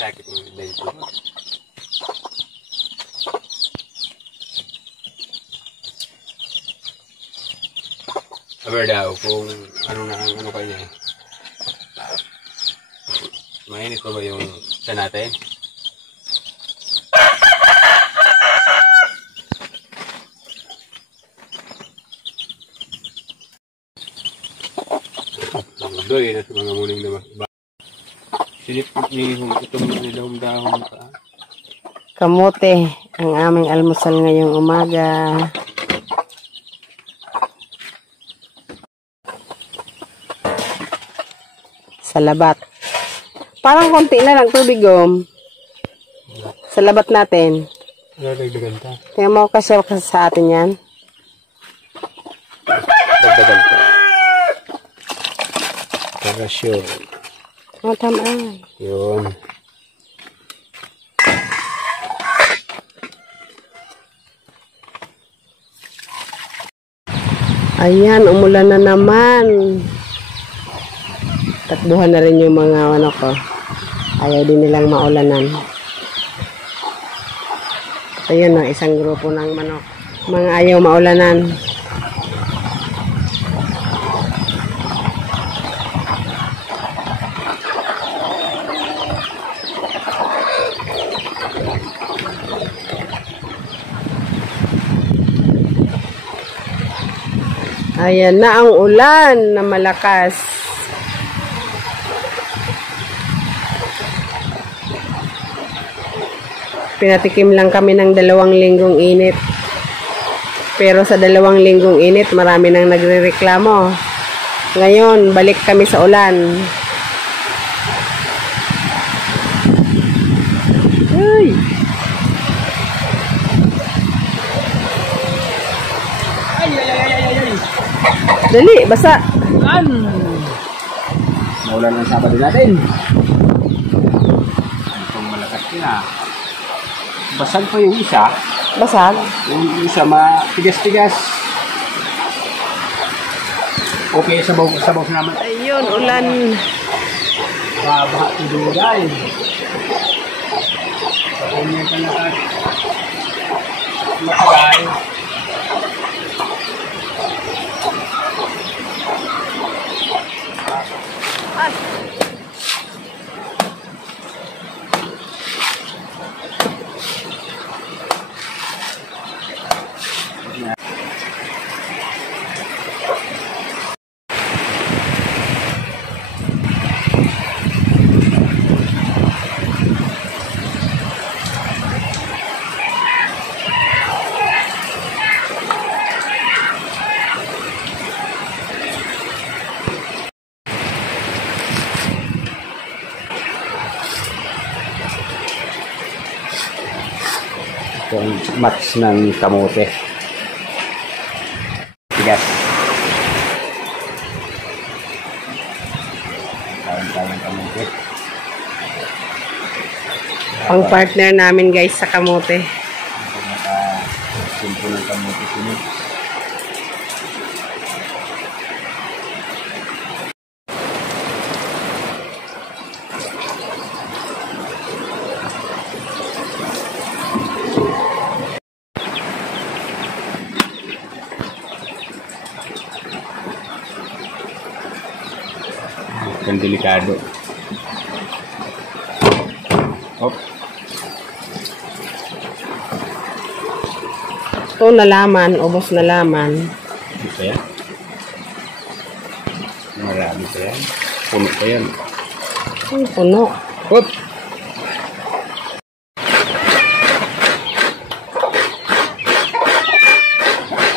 sakit ng dito. Aber daw kung ano na ang ano kanya. Mainit pa ba yung sa natin? Doy na sa mga muling naman. Silip ni itong nilahom-dahom pa. Kamote, ang aming almusal ngayong umaga. Salabat. Parang konti na lang tubig, Salabat natin. Dagdagan ta. Tingnan mo kasi sa atin yan. Dagdagan ta. Para sure. Oh, tama. Yun. Ayan, umulan na naman. Takbuhan na rin yung mga ano ko. Ayaw din nilang maulanan. Ayun no, isang grupo ng manok. Mga ayaw maulanan. Ayan na ang ulan na malakas. Pinatikim lang kami ng 2 linggong init. Pero sa 2 linggong init, marami nang nagrereklamo. Ngayon, balik kami sa ulan. Ay! Dali, basa. Maulan ang Sabado natin. Itong malakas na. Basag pa yung isa. Basag? Yung isa matigas-tigas. Okay, sabaw naman. Ayun, ulan. Baha tudo guys. Pagkanya ka na matagay. Yung match ng kamote. Tigas. Kain-kain kamote. Pang partner namin guys sa kamote. Simple ng kamote sini. Yang delikado. Oh. Ito nalaman, ubos na laman. Ito yan. Marami pa yan. Puno pa yan. Ay, puno. Hop!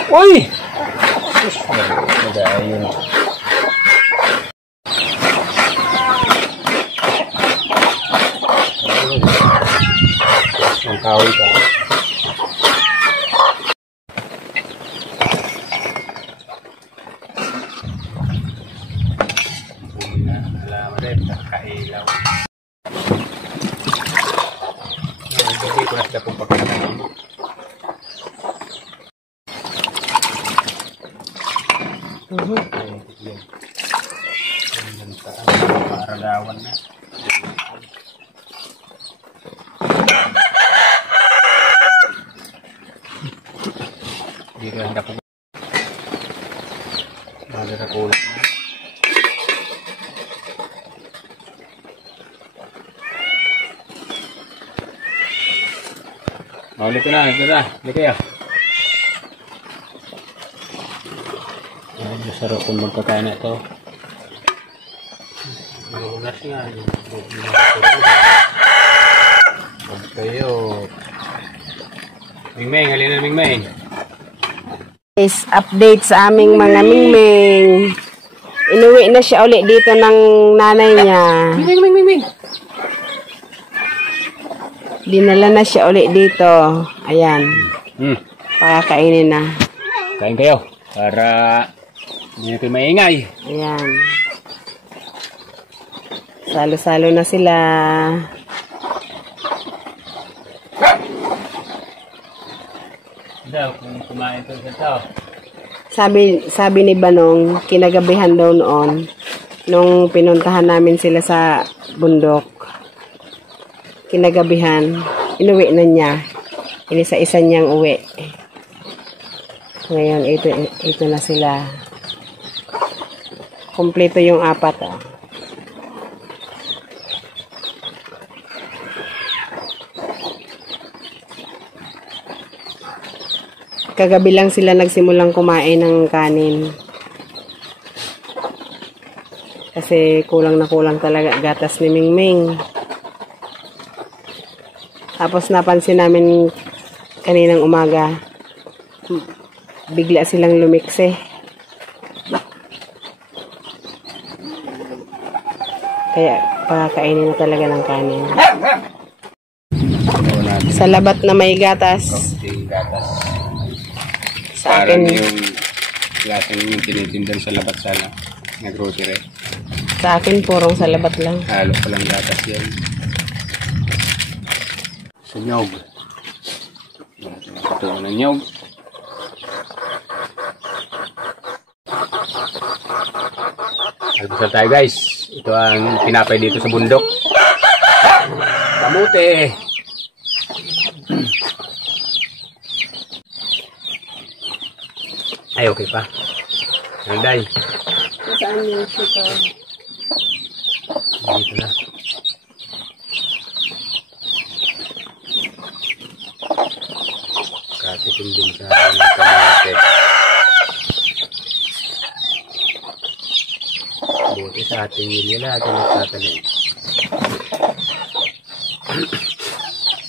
Uy! Sus! Nag-ayun. Ang kahoy ka. Alam rin, nakailaw. Hindi ko nasila kung pagkakaroon. Paragawan na. Ganda po. Ganda na kulay. Oh, ito na. Ito kayo. Ay, sarap kung magkakain na ito. Ulas nga. Huwag kayo. Mingmeng, halina Mingmeng. Is update sa aming mga Mingmeng. Inuwi na siya ulit dito ng nanay niya. Mingmeng. Dinala na siya ulit dito. Ayan. Pakakainin na. Kain kayo. Para hindi natin maingay. Ayan. Salo-salo na sila. Daw, kung kumain ito sa Sabi ni Banong, kinagabihan daw noon, nung pinuntahan namin sila sa bundok. Kinagabihan, inuwi na niya. Inisa-isa niyang uwi. Ngayon, ito na sila. Kompleto yung apat. Ah. Kagabi lang sila nagsimulang kumain ng kanin. Kasi kulang na kulang talaga gatas ni Mingming. Tapos napansin namin kaninang umaga, bigla silang lumikse. Kaya pakakainin na talaga ng kanin. Sa labat na may gatas. kaunting gatas. Sa Parang akin, yung lasang yung tinitindan sa labat sana. Nag-grocery. sa akin purong sa labat lang. Halo pa lang gatas yan. Sa nyog. Ito na nyog. Almusal tayo guys. Ito ang pinapay dito sa bundok. Kamote. Ay, okay pa. Nanday. Saan yung sito? Dito na. Katikin din sa kamote. Buti sa ating milya na ating nagtatanim.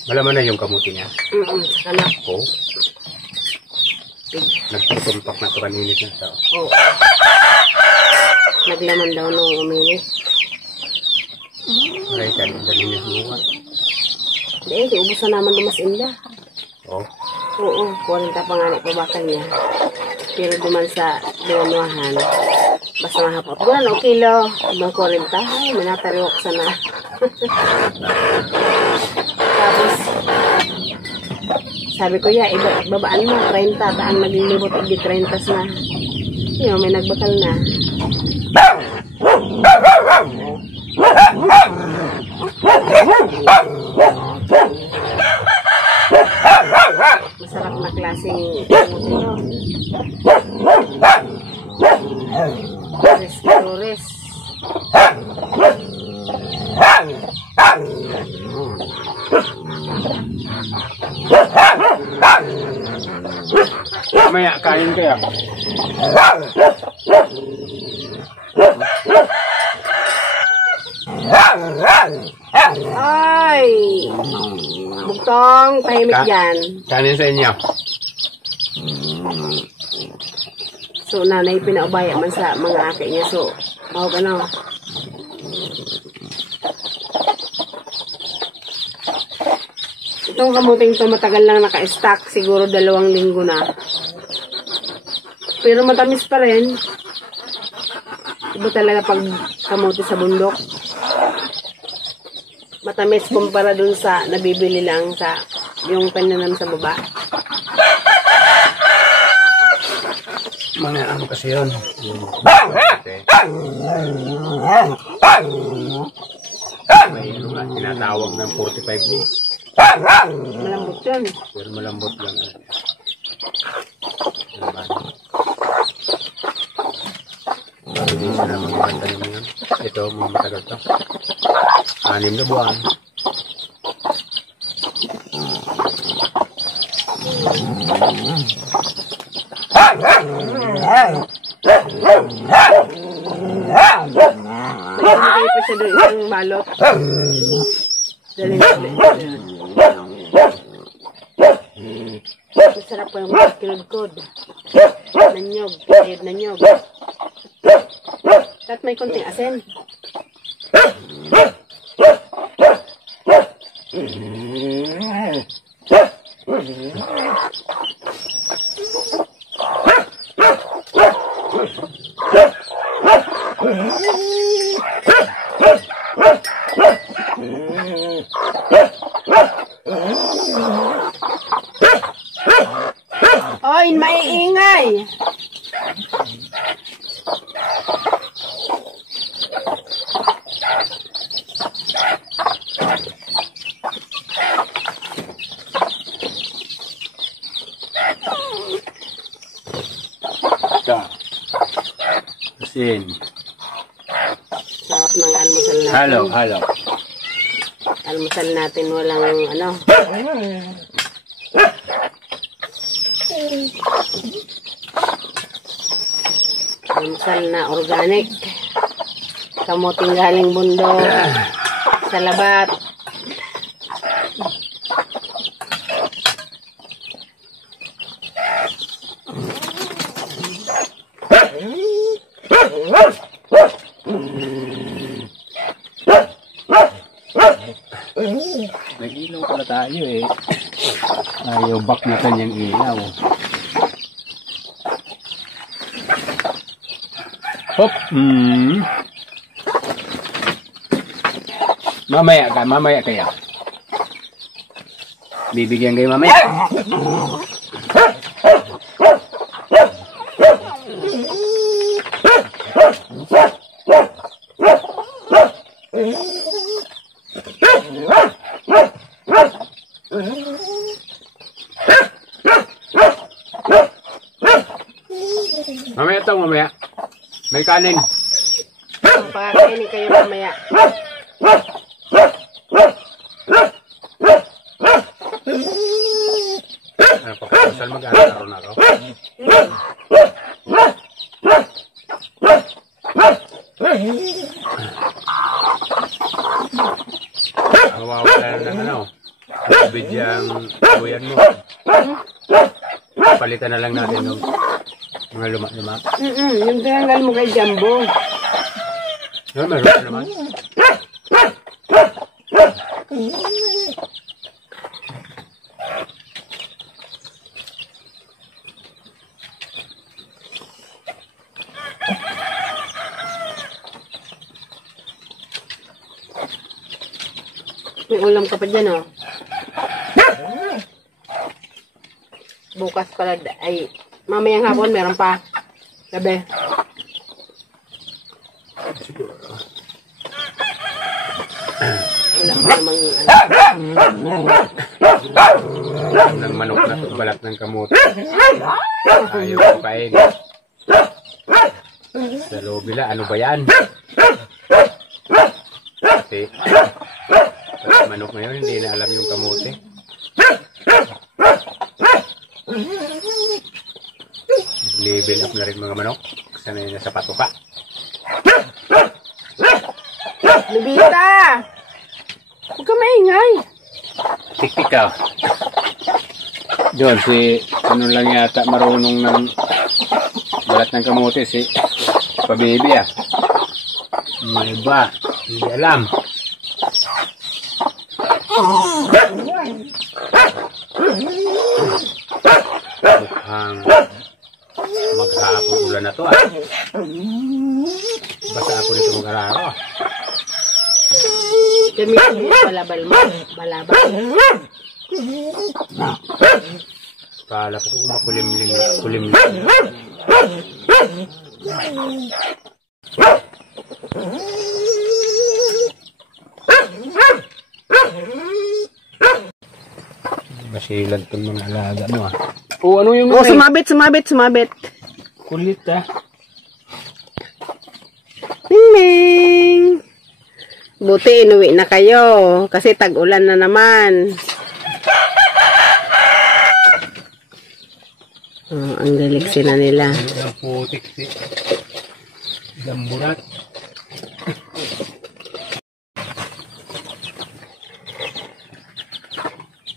Malaman na yung kamuti niya. Anak Oo. Nagtutumpak na ito kaninis na ito. ko. Naglaman daw nung uminis. Aray ka, dali niya buwan. Hindi, ubusan naman dumas inda. Oo. Oo, 40 pa nga pa bakal niya. Pero duman sa diwanuahan, basta mahapot. Buwan, o kilo, ibang 40. Ay, manatariwak sana. Tapos, sabi ko, ya, babaan mo, 30. Taang naglilibot, hindi 30 na. Yun, may nagbakal na. Masarap na klaseng Rores. Mamaya, kain kaya. Ay! Bugtong, tahimik dyan. Kanin sa inyo. So, nanay pinaubaya man sa mga ate niya. So, ano. Itong kamuting to matagal lang naka-stack. Siguro 2 linggo na. Pero matamis pa rin. Iba talaga pag kamuti sa bundok. Matamis kumpara dun sa nabibili lang sa yung pananam sa baba. Mga ano kasi yun. May ano nga, tinatawag ng 45 days. Malambot yun. Pero malambot lang. Hindi siya na mga tanim yun. Ito, mga matagal to. 6 na buwan. Nagkakay pa siya doon isang balot. Dali natin. Masarap po yung mga kinudkod. Nanyog. Ayod nanyog. At may konting asin. Oy, maiingay! Ito. Asin. Sarap ng almusal natin. Halo. Almusal natin walang ano. Almusal na organic. Kamuting galing bundok. Salabat. May ilaw pala tayo eh. Ayaw back na kanyang ilaw. Hop! Mamaya kaya. Bibigyan kayo mamaya. Mamaya. May kanin. Pakainin kayo mamaya. Pagkakasal mag-aaral na ako. Mawawala na ng ano. Bidyang buyan mo. Palitan na lang natin ng mga luma-luma. Yung tinanggal mo kay Jumbo. Meron na naman. May ulam ka pa dyan, oh. Bukas pala, ay, mamayang hapon, meron pa. Gabi. Wala pa namang, ng manok na ito, balat ng kamote. Ayaw ko kain. Sa loob nila, ano ba yan? Kasi, manok ngayon, hindi na alam yung kamote. Level up na rin mga manok. Sanay na sa patuka. Lubita! Huwag ka maingay. Tik-tik ka. Doon, si ano lang yata marunong ng balat ng kamote, si Pabibi ah. May iba, hindi alam. Mukhang maghapong ulan na to ah. Basta ako nito mag-araro ah. Gamitin mo balabal mo. Balabal. Kala ko kung makulimlim. Masilan itong mga alaga mo ah. O ano yung Oh, sumabit. kulit ah. Buti inuwi na kayo kasi tag-ulan na naman. Oh, ang galigsi na nila. Ang putik si Gamburat.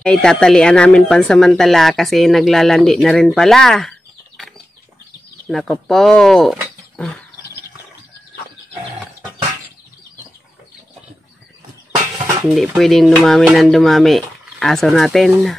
Ay, tatalian namin pansamantala kasi naglalandi na rin pala. Nako po. Hindi pwedeng dumami ng dumami. Aso natin.